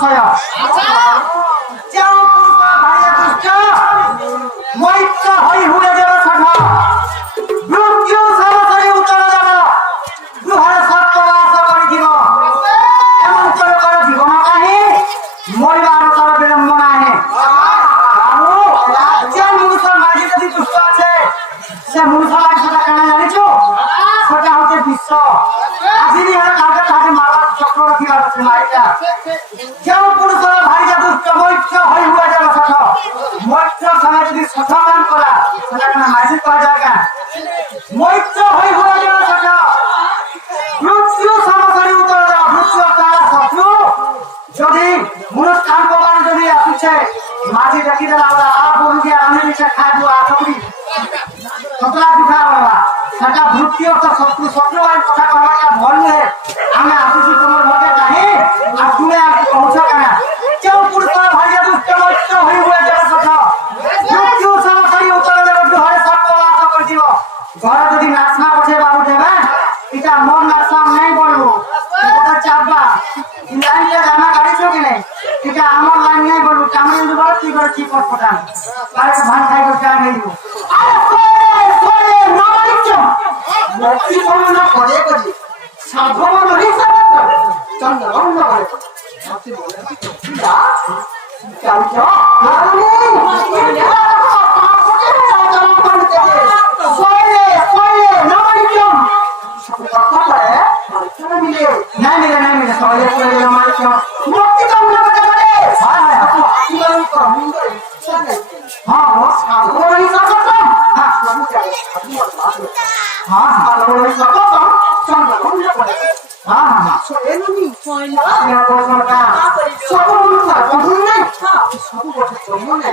সংশয় ଯେଉଁ ପୁରୁଷ ଭାଇଆ ଦୁଷ୍ଟ ମୈତ୍ର ହୋଇ ହୁଏ ଦେବ ଷଠ ମୃତ୍ୟୁ ସମସ୍ତରେ ଉତ୍ତର ଦେବ ଗୃହରେ ସର୍ପ ବାସ କରିଥିବ ଏମନ୍ତର କର ଜୀବନ କାହିଁ ମରିବାର ତର ବିଳମ୍ବ ନାହିଁ ଆଉ যে মূর্খ মাঝে যদি দুষ্ট আছে সে মূর্খ লাগে সেটা কেন জানিছো সেটা হচ্ছে বিশ্ব আজি নিহত কাউকে তাকে মারার চক্র রাখিবার আছে মাইটা কেউ পুরুষ ভাইয়া দুষ্ট মৈত্র হয়ে হুয়া যাবে ষঠ মৈত্র সঙ্গে যদি ষঠ মান করা সেটা কেন মাঝে করা যায় না মৈত্র হয়ে হুয়া যাবে ষঠ মৃত্যু সমস্যার উত্তর দাও মৃত্যু তারা শত্রু যদি মনুষ কান কবার যদি আসছে মাঝে দেখি দেলা আ বলুকে আমি দিছে খাইবো আ সবরি সতলা পিঠা বলা সেটা ভূতি অর্থ শত্রু শত্রু আইন কথা কহা ভল নুহে আমি আসুছি তোমার ঘরে কাহি আর তুমি আমাকে কହୁছ কেন কেউ পুরুষ ভাইয়া দুষ্ট মৈত্র হয়ে হয়ে যাবে ষঠ মৃত্যু সমস্যার উত্তর দেবে গৃহরে সর্প বাস করিব ঘরে যদি নাচনা পছে বাবু দেবে এটা মন নাচনা নেই বলবো এটা চাপবা লাইনে জানা গাড়িছো কি নেই এটা আমার লাইন নেই বলবো কামড়ে দেবো কি করে কি পটপটান আরে ভান খাই করে চা নেই দেবো আরে করে নমাইছ মুক্তি বল না করে করে সাধমান হিসাব চন্দ্র বন্ধ করে মুক্তি বলে যা চল যা আরে नहीं मिले सवाल हमारे क्यों मुक्ति का हमने बता दे हां हां वो साधु नहीं सकता हां साधु नहीं सकता चंद्र हमने पड़े हां हां सो एनी कोइला या बोल का सब मुंडा बंधु नहीं सब बोल तो मने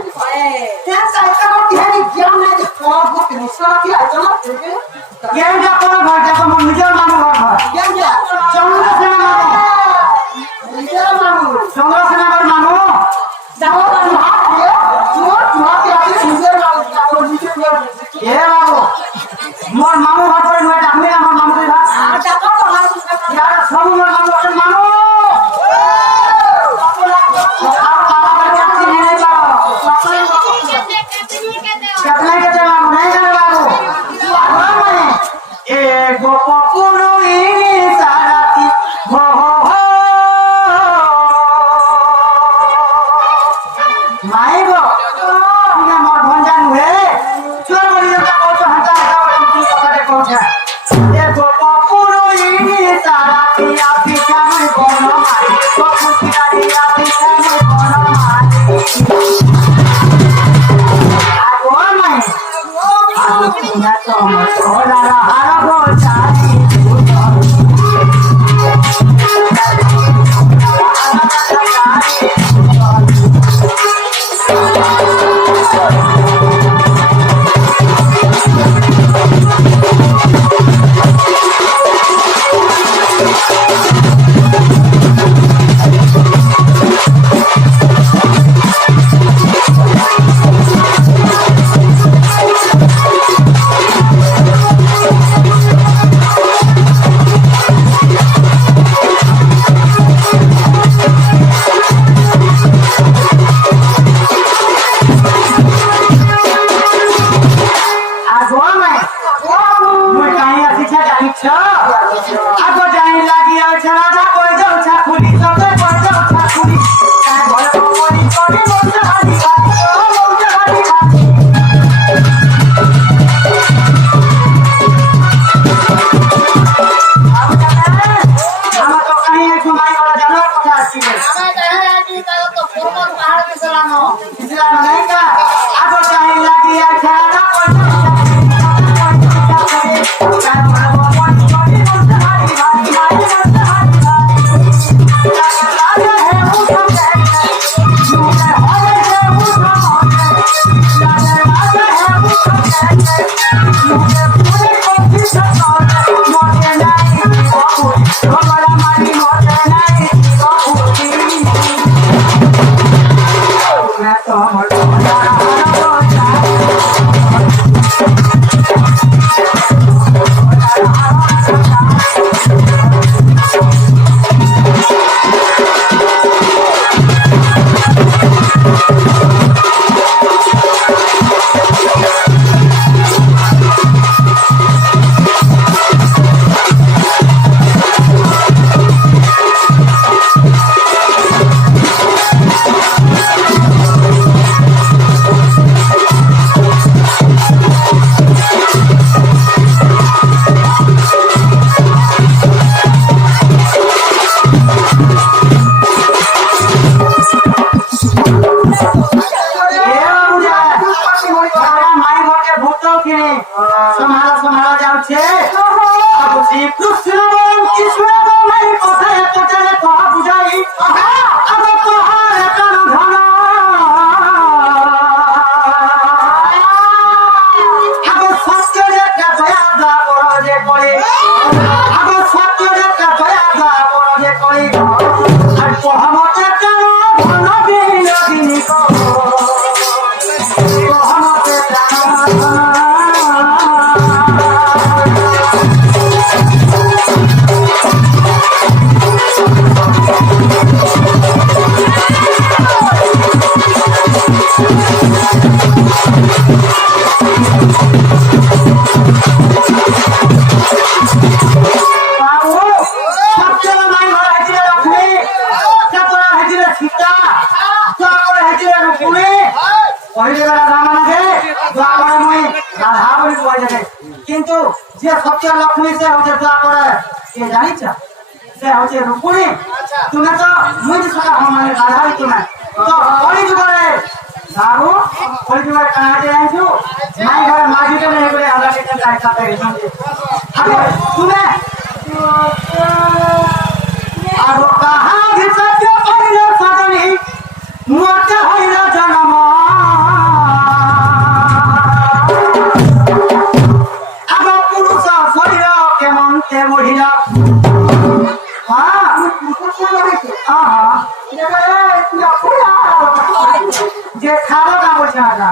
क्या साइका को ध्यान ज्ञान नहीं बहुत बहुत निशा की आइटम ज्ञान का कोन भाग का मन निजर मानो भाग ज्ञान क्या चंद्रसेना मानो निजर मानो चंद्रसेना मानो जाओ तुम हाथ दिए तुम हाथ के आगे निजर मानो जाओ निजर ये मानो मोर मामू हाथ पर नय डाकले আমার মামু রে ভাত টাকা তো হাত यार सब मोर मामू के मानो Bye. কিন্তু যে সবচেয়ে লক্ষ্মী সে হচ্ছে যা করে কে জানিস সে হচ্ছে রূপণী। তুমি তো মুই সারা মানে রাধাই তুমি তো কলি যুগরে দারু কলি যুগরে কানাডে আইছো মাই ঘরে মাঝিতে নেই বলে আলাদা কেটে যায় সাথে আগে তুমি আর কাহা ভিতরে পাইলে সাধনী মতে হইলা জন্ম আগ পুরুষ শরীর কেমন তে মহিলা যে খাবো না বলছে না